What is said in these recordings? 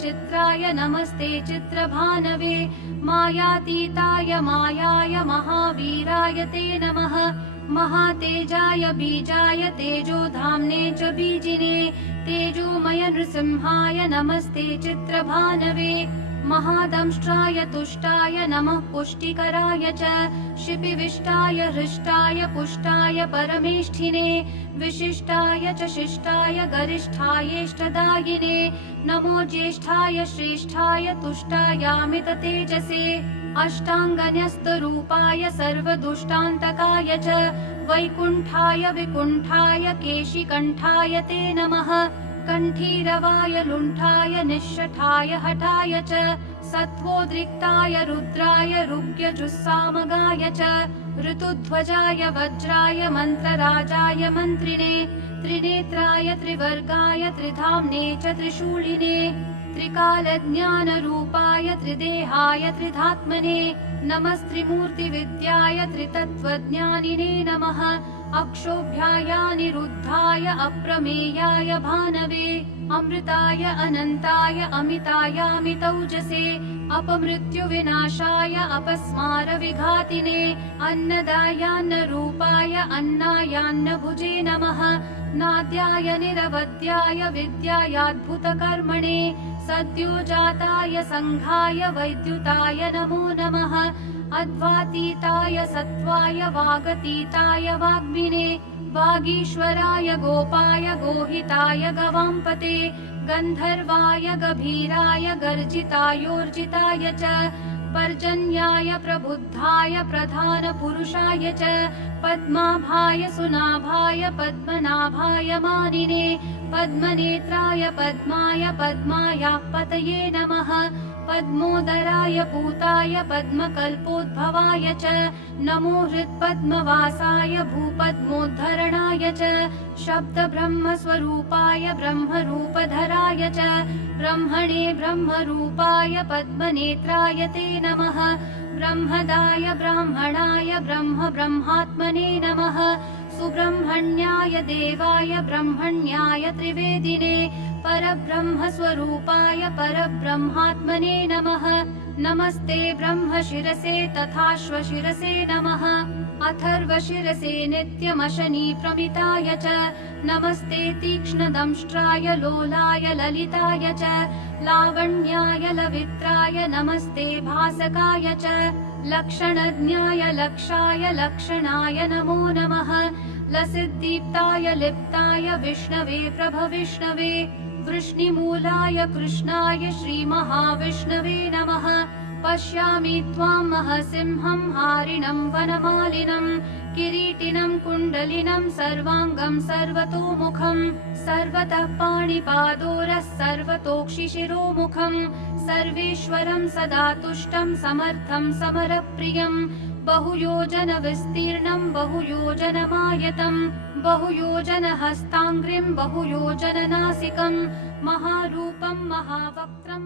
चित्राय नमस्ते चित्रभानवे मायातीताय मायाय महावीराय ते नमः महातेजाय बीजाय तेजोधाम्ने च बीजिने तेजोमय नृसिंहाय नमस्ते चित्रभानवे महादंष्ट्राय तुष्टाय नमः पुष्टिकराय च शिपिविष्टाय हृष्टाय पुष्टाय परमेष्ठिने विशिष्टाय च शिष्टाय गरिष्ठायेष्टदायिने नमो ज्येष्ठाय श्रेष्ठाय तुष्टायामित तेजसे अष्टाङ्गन्यस्तरूपाय सर्वदुष्टान्तकाय च वैकुण्ठाय विकुण्ठाय केशिकण्ठाय ते नमः कण्ठीरवाय लुण्ठाय निश्शठाय हठाय च सत्त्वोद्रिक्ताय रुद्राय रुग्यजुस्सामगाय च ऋतुध्वजाय वज्राय मन्त्रराजाय मन्त्रिणे त्रिनेत्राय त्रिवर्गाय त्रिधाम्ने च त्रिशूलिने त्रिकालज्ञानरूपाय त्रिदेहाय त्रिधात्मने नमस्त्रिमूर्तिविद्याय त्रितत्त्वज्ञानिने नमः अक्षोभ्यायानिरुद्धाय अप्रमेयाय भानवे अमृताय अनन्ताय अमितायामितौजसे अपमृत्युविनाशाय अपस्मारविघातिने अन्नदायान्नरूपाय अन्नायान्नभुजे नमः नाद्याय निरवद्याय विद्यायाद्भुतकर्मणे सद्योजाताय सङ्घाय वैद्युताय नमो नमः अद्वातीताय सत्त्वाय वागतीताय वाग्मिने वागीश्वराय गोपाय गोहिताय गवाम्पते गन्धर्वाय गभीराय गर्जितायोर्जिताय च पर्जन्याय प्रबुद्धाय प्रधानपुरुषाय च पद्माभाय सुनाभाय पद्मनाभाय मानिने पद्मनेत्राय पद्माय पद्मायाः पतये नमः पद्मोदराय पूताय पद्मकल्पोद्भवाय च नमो हृत्पद्मवासाय भूपद्मोद्धरणाय च शब्दब्रह्मस्वरूपाय ब्रह्मरूपधराय च ब्रह्मणे ब्रह्मरूपाय पद्मनेत्राय ते नमः ब्रह्मदाय ब्राह्मणाय ब्रह्मात्मने नमः सुब्रह्मण्याय देवाय ब्रह्मण्याय त्रिवेदिने परब्रह्मस्वरूपाय परब्रह्मात्मने नमः नमस्ते ब्रह्मशिरसे तथाश्वशिरसे नमः अथर्वशिरसे नित्यमशनीप्रमिताय च नमस्ते तीक्ष्णदंष्ट्राय लोलाय ललिताय च लावण्याय लवित्राय नमस्ते भासकाय च लक्षणज्ञाय लक्षाय लक्षणाय नमो नमः लसिद्दीप्ताय लिप्ताय विष्णवे प्रभविष्णवे वृष्णिमूलाय कृष्णाय श्रीमहाविष्णवे नमः पश्यामि त्वां महसिंहं हारिणं वनमालिनं किरीटिनं कुण्डलिनं सर्वाङ्गं सर्वतोमुखं सर्वतः पाणिपादोरः सर्वतोक्षिशिरोमुखं सर्वेश्वरं सदा तुष्टं समर्थं समरप्रियं बहुयोजनविस्तीर्णं बहुयोजनमायतं बहुयोजनहस्ताङ्घ्रिं बहुयोजननासिकं महारूपं महावक्त्रं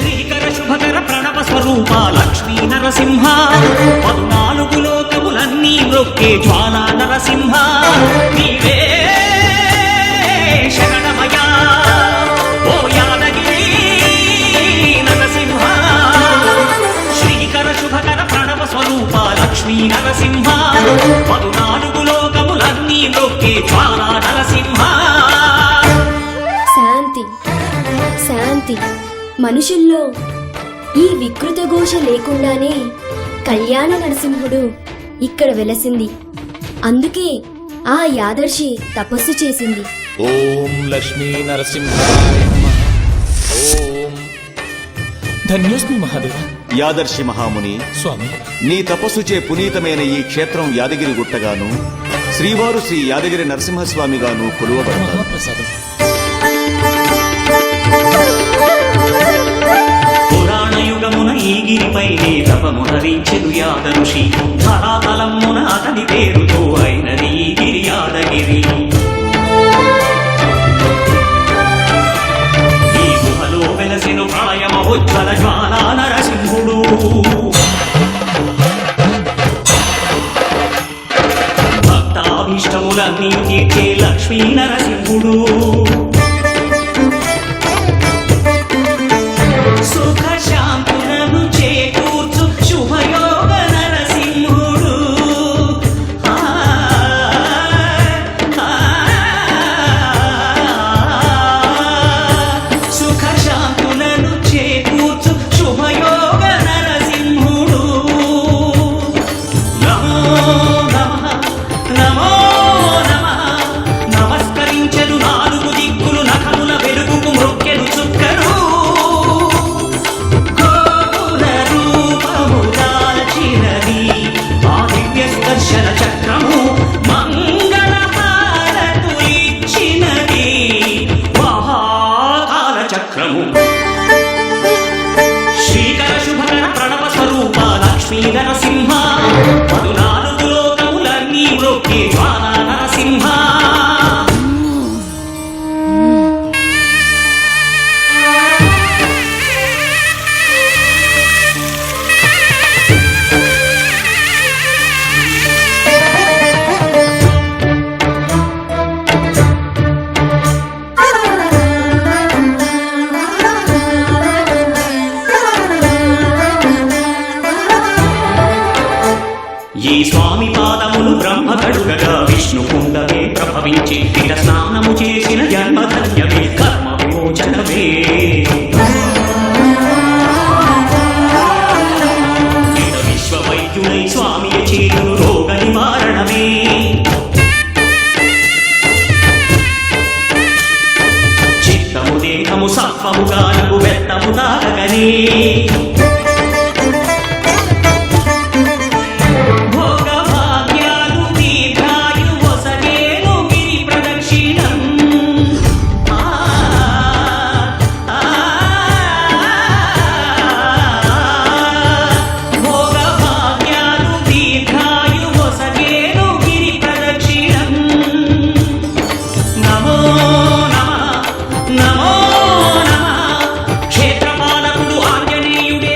శ్రీకర శుభకర ప్రణవ స్వరూప లక్ష్మీ నరసింహ 14 లోకములన్నీ మ్రొక్కే జ్వాలా నరసింహ నీవే శరణమయా ఓ యాదగిరి నరసింహ శ్రీకర శుభకర ప్రణవ స్వరూప లక్ష్మీ నరసింహ 14 లోకములన్నీ మ్రొక్కే జ్వాలా నరసింహ. శాంతి శాంతి. మనుషుల్లో ఈ వికృత ఘోష లేకుండానే కళ్యాణ నరసింహుడు ఇక్కడ వెలసింది. అందుకే ఆ యాదర్శి తపస్సు చేసింది. ఓం లక్ష్మీ నరసింహాయ నమః. ఓం ధన్యోస్మి మహాదేవ. యాదర్శి మహాముని, స్వామి, నీ తపస్సుచే పునీతమైన ఈ క్షేత్రం యాదగిరి గుట్టగాను శ్రీవారు శ్రీ యాదగిరి నరసింహస్వామిగాను కొలువబడతారు. మహాప్రసాదం. పురాణయుగమున ఈ గిరిపైనే తపమునరించెను యాదఋషి ధరాతలమున అతని పేరుతో అయినది ఈ గిరి యాదగిరి. ఈ గుహలో వెలసెను ప్రాయమహోజ్వల జ్వాలా నరసింహుడు. భక్తాభీష్టములన్నీ తీర్చే లక్ష్మీ నరసింహుడు. సుఖ శాంతులను చేకూర్చు శుభయోగ నరసింహుడు. సుఖ శాంతులను చేకూర్చు శుభయోగ నరసింహుడు. నమో నమః నమో నమః నమస్కరించెను 4 దిక్కులు నఖముల వెలుగుకు మ్రొక్కెను చుక్కను. దర్శన చక్రము మంగళ హారతులిచ్చినది మహాకాల చక్రము. శ్రీకర శుభకర ప్రణవ స్వరూప లక్ష్మీ నరసింహ 14 లోకములన్నీ మ్రొక్కే జ్వాలా నరసింహ. ఈ స్వామి పాదములు బ్రహ్మ కడుగగా విష్ణు కుండమే ప్రభవించి ఇట స్నానము చేసిన జన్మధన్యమే కర్మ విమోచనమే. ఇట విశ్వవైద్యుడై స్వామి చేతులు రోగ నివారణమే. చిత్తము దేహము సత్వముగా నగు వెత్తము తాగనే. భోగభాగ్యాలు దీర్ఘాయు వసగేను గిరి ప్రదక్షిణం. భోగభాగ్యాలు దీర్ఘాయు వసగేను గిరి ప్రదక్షిణం. నమో నమః నమో నమః క్షేత్రపాలకుడు ఆంజనేయుడే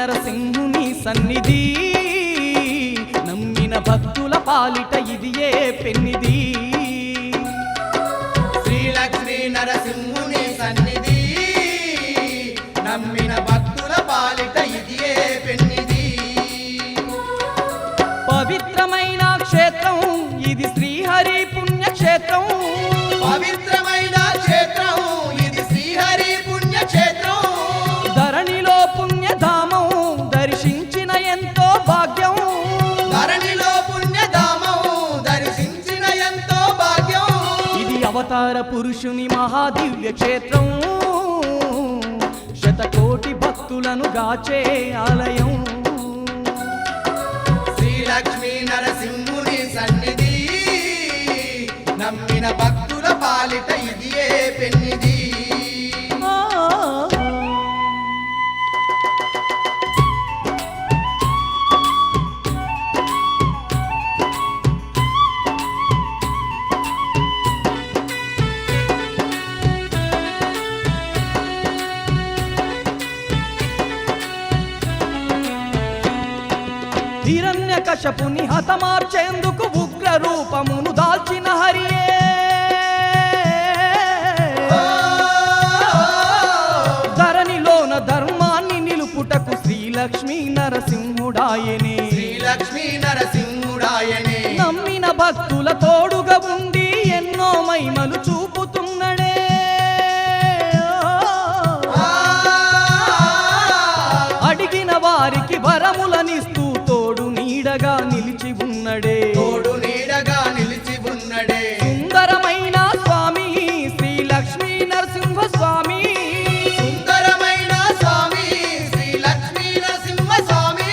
నరసింహుని సన్నిధి నమ్మిన భక్తుల పాలిట ఇది ఏ పెన్నిది శ్రీలక్ష్మీ నరసింహుని సన్నిధి నమ్మిన భక్తుల పాలిట ఇది ఏ పెన్నిది పవిత్రమైన క్షేత్రం ఇది శ్రీహరి పుణ్యక్షేత్రం పవిత్రమైన క్షేత్రం ఇది శ్రీహరి పుణ్యక్షేత్రం ధరణిలో పుణ్యధామం దర్శించిన ఎంతో భాగ్యం ధరణిలో పుణ్యధామం దర్శించిన ఎంతో భాగ్యం ఇది అవతార పురుషుని మహాదివ్య క్షేత్రం శతకోటి భక్తులను గాచే ఆలయం శ్రీలక్ష్మీ నరసింహుని సన్నిధి నమ్మిన భక్తుల పాలిట ఇది ఏ పెన్నిది హిరణ్యకశపుని హతమార్చేందుకు ఉగ్ర రూపమును దాల్చిన హరియే ధరణిలోన ధర్మాన్ని నిలుపుటకు శ్రీలక్ష్మీ నరసింహుడాయనే శ్రీలక్ష్మీ నరసింహుడాయనే నమ్మిన భక్తుల తోడుగా ఉండి ఎన్నో మహిమలు చూపుతున్నడే అడిగిన వారికి వరములనిస్తూ తోడు నీడగా నిలిచి ఉన్నడే తోడు నీడగా నిలిచి ఉన్నడే సుందరమైన స్వామి శ్రీలక్ష్మీ నరసింహ స్వామి సుందరమైన స్వామి శ్రీలక్ష్మీ నరసింహ స్వామి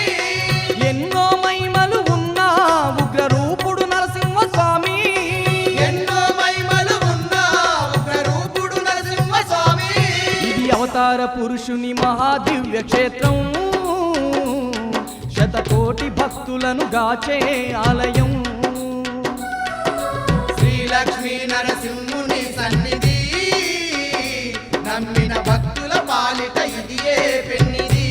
ఎన్నో మహిమలు ఉన్న ఉగ్ర రూపుడు నరసింహ స్వామి ఎన్నో మహిమలు ఉన్న ఉగ్రరూపుడు నరసింహ స్వామి ఇది అవతార పురుషుని మహాదివ్య క్షేత్రం శతకోటి భక్తులను గాచే ఆలయం శ్రీలక్ష్మీ నరసింహుని సన్నిధి నమ్మిన భక్తుల పాలిట ఇది ఏ పెన్నిది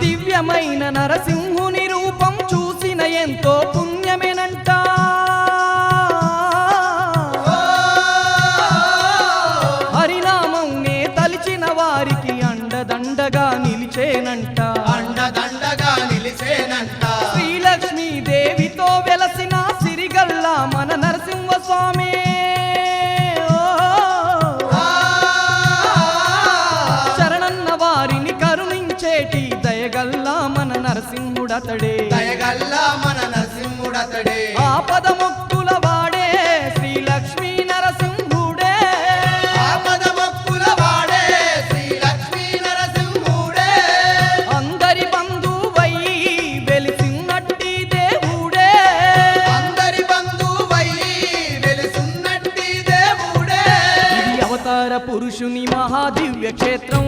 దివ్యమైన నరసింహుని రూపం చూసిన ఎంతో పుణ్యమేనంట హరినామం నే తలిచిన వారికి అండదండగా నిలిచేనంట అండదండగా నిలిసేనంట శ్రీలక్ష్మీ దేవితో వెలసిన సిరిగల్ల మన నరసింహ స్వామి శరణన్న వారిని కరుణించేటి దయగల్లా మన నరసింహుడతడే దయగల్లా మన నరసింహుడతడే ఆపద మొక్కుల వాడే శ్రీలక్ష్మీ నరసింహుడే ఆపద మొక్కుల వాడే శ్రీలక్ష్మీ నరసింహుడే అందరి బంధువై వెలిసినట్టి దేవుడే అందరి బంధువై వెలుసున్నట్టి దేవుడే ఇది అవతార పురుషుని మహాదివ్య క్షేత్రం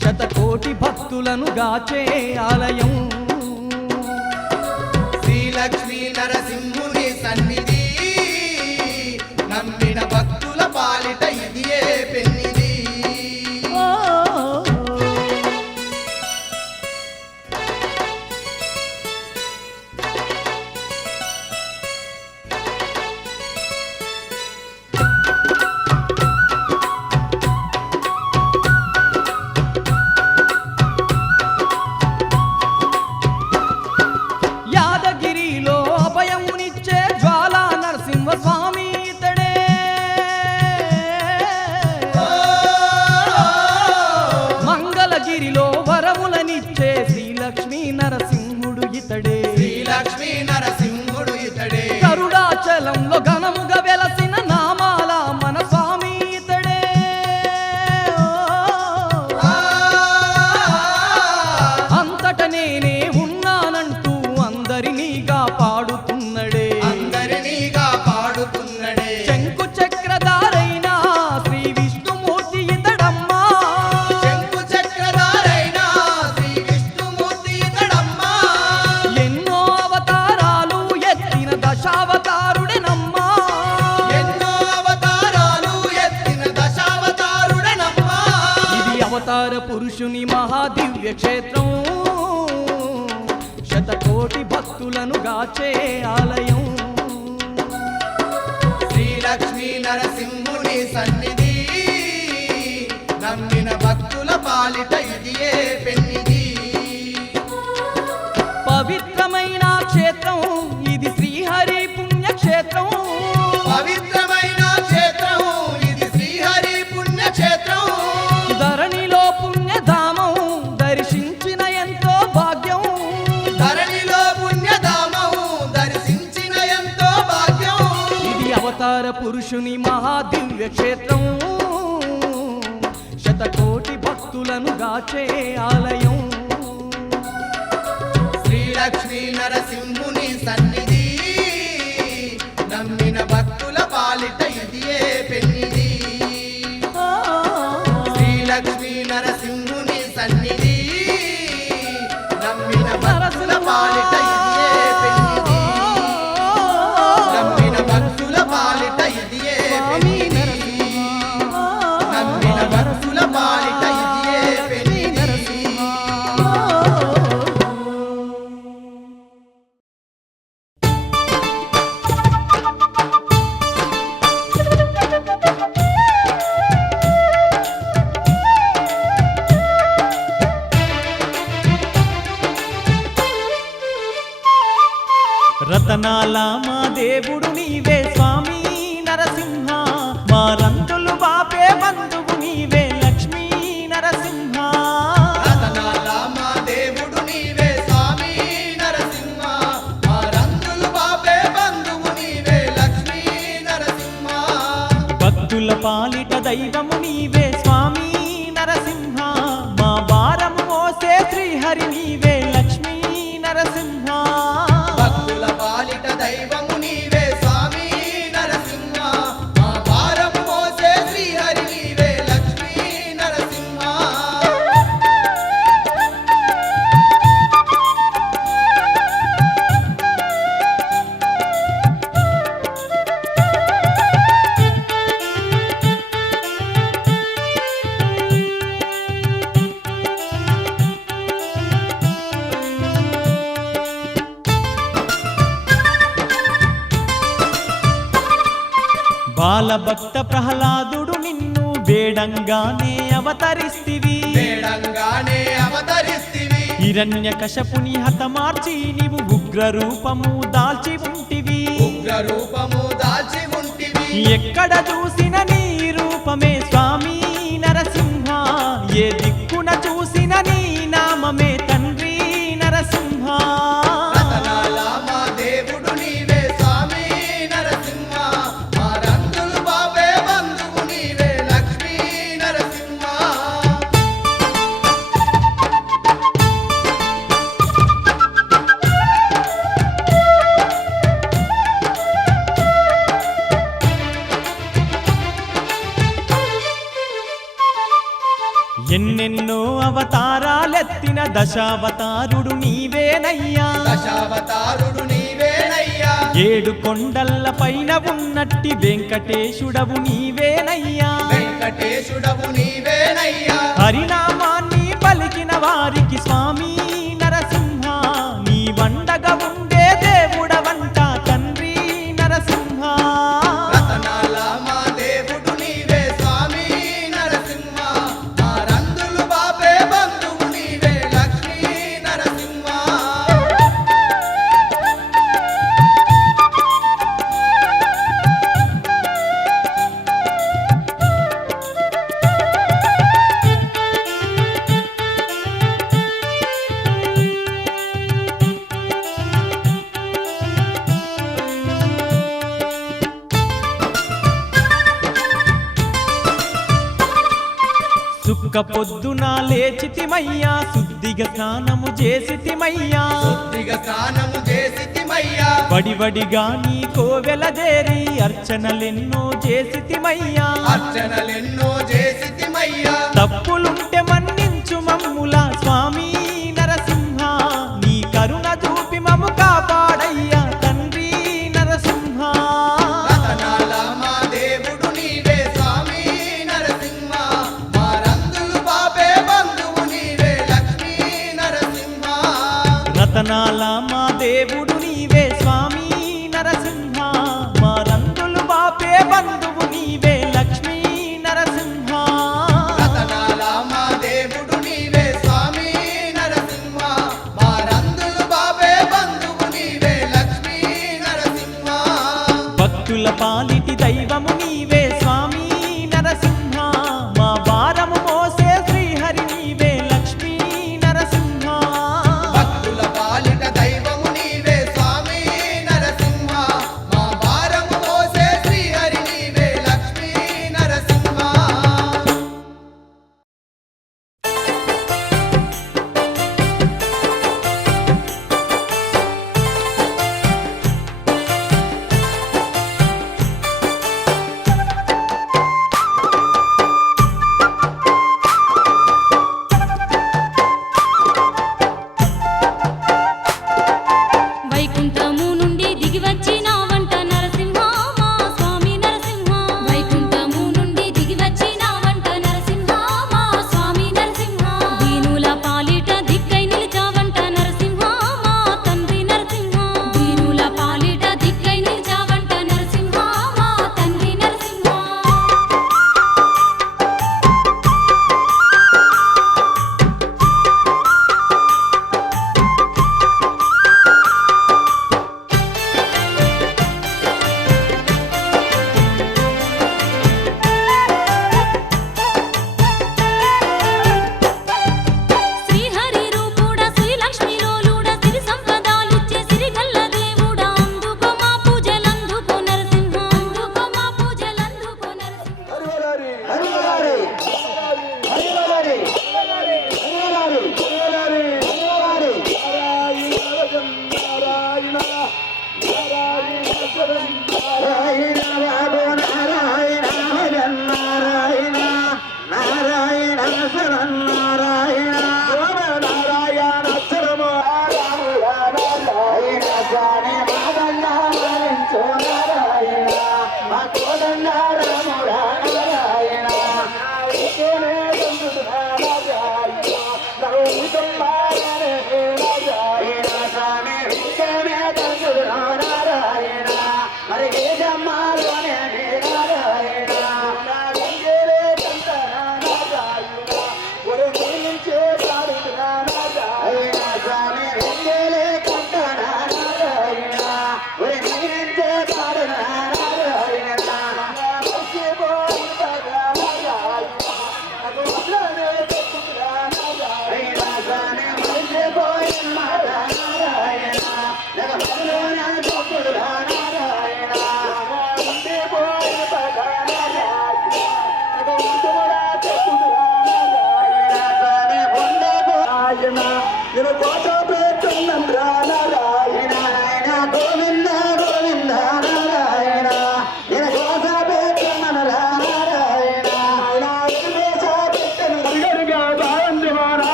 శతకోటి భక్తులను గాచే ఆలయం శ్రీలక్ష్మీ నరసింహుని సన్నిధి నమ్మిన భక్తుల పాలిట ఇది ఏ పెన్నిది యాదగిరిలో అభయమునిచ్చే జ్వాలా నరసింహ స్వామి ఇతడే మంగళగిరిలో వరములనిచ్చే శ్రీలక్ష్మీ నరసింహుడు ఇతడే శ్రీలక్ష్మీ నరసింహుడు ఇతడే గరుడాచలంలో ఘనముగా వెలసిన నామాల మన స్వామి ఇతడే అంతట నేనే ఉన్నానంటూ అందరినీ కాపాడుతున్నడే అందరినీగా పాడుతున్నడే శంకు పురుషుని మహాదివ్య క్షేత్రం, శతకోటి భక్తులను గాచే ఆలయం. శ్రీలక్ష్మీ నరసింహుని సన్నిధి, నమ్మిన భక్తుల పాలిట ఇదియే పెన్నిది. పవిత్రమైన క్షేత్రం ఇది శ్రీహరి పుణ్యక్షేత్రం. పవిత్రమైన క్షేత్రం ఇది శ్రీహరి పుణ్యక్షేత్రం. ధరణిలో పుణ్యధామం దర్శించిన ఎంతో భాగ్యం. ధరణిలో పుణ్యధామం దర్శించిన ఎంతో భాగ్యం. ఇది అవతార పురుషుని మహాదివ్య క్షేత్రం, శతకోటి భక్తులను గాచే ఆలయం. శ్రీలక్ష్మీ నరసింహుని సన్నిధి, నమ్మిన భక్తుల పాలిట ఇదియే పెన్నిది. శ్రీలక్ష్మీ నరసింహుని సన్నిధి, నమ్మిన భక్తుల పాలిట ఇదియే పెన్నిది. నమ్మిన భక్తుల పాలిట ఇదియే పెన్నిది. నమ్మిన భక్తుల పాలిట ఇదియే పెన్నిది. రతనాల మా దేవుడు నీవే స్వామి నరసింహ, మా రంతులు బాపే బంధువు నీవే లక్ష్మీ నరసింహ. రతనాల మా దేవుడు నీవే స్వామి నరసింహ, మా రంగులు బాపే బంధువు నీవే లక్ష్మీ నరసింహ. భక్తుల పాలిట దైవము నీవే స్వామి నరసింహ, మా భారము మోసే శ్రీహరి నీవే లక్ష్మీ నరసింహ. భక్తుల పాలిట దైవము నీవే స్వామి నరసింహ, మా భారము మోసే శ్రీహరి నీవే లక్ష్మీ నరసింహ. బాలభక్త ప్రహ్లాదుడు నిన్ను వేడంగానే అవతరిస్తివి. వేడంగానే అవతరిస్తివి. హిరణ్యకశపుని హతమార్చి నీవు ఉగ్ర రూపము దాల్చి ఉంటివి. ఉగ్ర రూపము దాల్చి ఉంటివి. ఎక్కడ చూసిన నీ రూపమే స్వామి నరసింహ, ఏ దిక్కున చూసిన నీ నామమే తండ్రి నరసింహ. రతనాల మా దేవుడు నీవే స్వామి నరసింహ, మా రంగులు బాపే బంధువు నీవే లక్ష్మీ నరసింహ. ఎన్నెన్నో అవతారాలెత్తిన దశావతారుడు నీవేనయ్యా. దశావతారుడు నీవేనయ్యా. ఏడు కొండల్ల పైన ఉన్నట్టి వెంకటేశుడవు నీవేనయ్యా. వెంకటేశుడవు నీవేనయ్యా. హరినామాన్ని పలికిన వారికి స్వామి నరసింహ, నీ వండగా ఉండే దేవుడవంట తండ్రి నరసింహ. రతనాల మా దేవుడు నీవే స్వామి నరసింహ, మా రంగులు బాపే బంధువు నీవే లక్ష్మీ నరసింహ. సుక్క పొద్దున లేచితిమయ్యా, శుద్ధిగా స్నానము చేసితిమయ్యా. శుద్ధిగా స్నానము చేసితిమయ్యా. వడివడిగా నీ కోవెలదేరి అర్చనలెన్నో చేసితిమయ్యా. అర్చనలెన్నో చేసితిమయ్యా. తప్పులుంటే మన్నించు మమ్ముల స్వామి నరసింహ, నీ కరుణ చూపి మము కాపాడయ్యా తండ్రి నరసింహ. రతనాల మా దేవుడు నీవే స్వామి నరసింహ, మా రంగులు బాపే బంధువు నుండి దిగి వచ్చినావంట నరసింహ మా స్వామి నరసింహ వైకుంఠము నుండి దిగి వచ్చినావంట నరసింహ మా స్వామి నరసింహ దీనుల పాలిట దిక్కై నిలిచావంట నరసింహ మా తండ్రి నరసింహ దీనుల పాలిట దిక్కై నిలిచావంట నరసింహ మా తండ్రి నరసింహ శ్రీహరి రూపుడా శ్రీలక్ష్మి లోలుడా సిరి సంపదాలిచ్చే సిరిగల్ల దేవుడా అందుకో మా పూజలందుకో నరసింహ అందుకో మా పూజలందుకో నరసింహ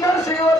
నరసింహ